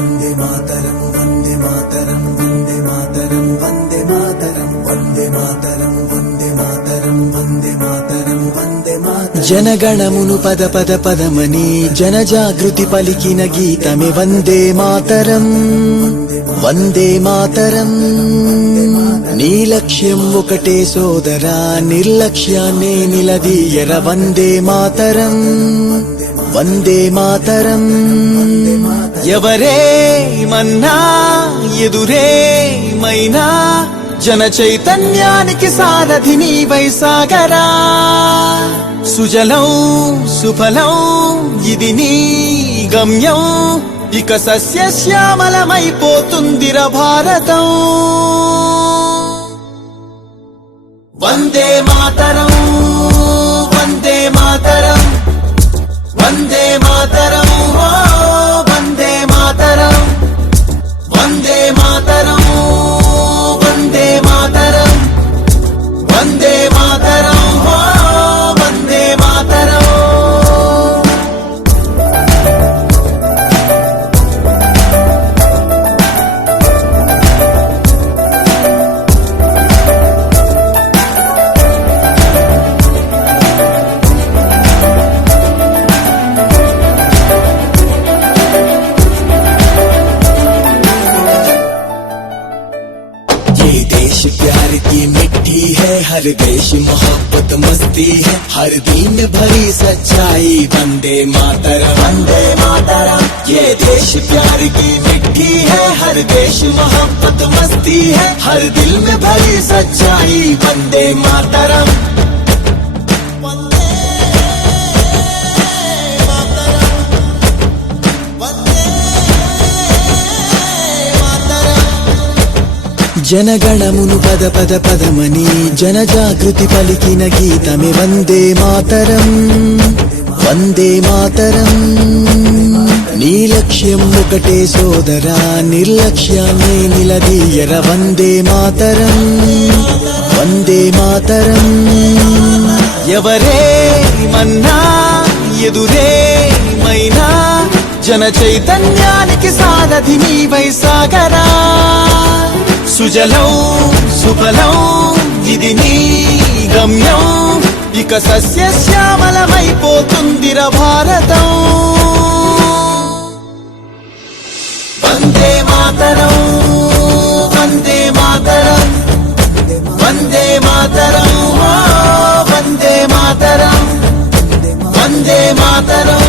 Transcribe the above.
వందే మాతరం వందే మాతరం వందే మాతరం వందే మాతరం వందే మాతరం వందే మాతరం వందే మాతరం వందే మాతరం జనగణమును పద పద పదమని జనజాగృతి పలికిన గీతమే వందే మాతరం వందే మాతరం నీ లక్ష్యం ఒకటే సోదరా నిర్లక్ష్యాన్నే నిలదీయర వందే మాతరం వందే మాతరం ఎవరే మన్నా ఎదురే మైనా జన చైతన్యానికి సారథి నీవై సాగరా సుజలం సుఫలం ఇది నీ గమ్యం ఇక సస్యశ్యామలమైపోతుందిర భారతం వందే మాతరం వందే మాతరం వందే మాతరం వందే మాతరం వందే మాతరం వందే మాతరం వందే మాతరం వందే మాతరం देश प्यार की मिट्टी है हर देश मोहब्बत मस्ती है हर दिल में भरी सच्चाई वंदे मातरम वंदे मातरम ये देश प्यार की मिट्टी है हर देश मोहब्बत मस्ती है हर दिल में भरी सच्चाई वंदे मातरम జనగణమును పద పద పదమని జనజాగృతి పలికిన గీతమే వందే మాతరం వందే మాతరం నీ లక్ష్యం ఒకటే సోదరా నిర్లక్ష్యాన్నే నిలదీయర వందే మాతరం వందే మాతరం ఎవరే మన్నా ఎదురే మైనా జన చైతన్యానికి సారథి నీవై సాగరా సుజలం సుఫలం ఇది నీ గమ్యం ఇక సస్యశ్యామలమైపోతుందిర భారతం వందే మాతరం వందే మాతరం వందే మాతరం వందే మాతరం వందే మాతరం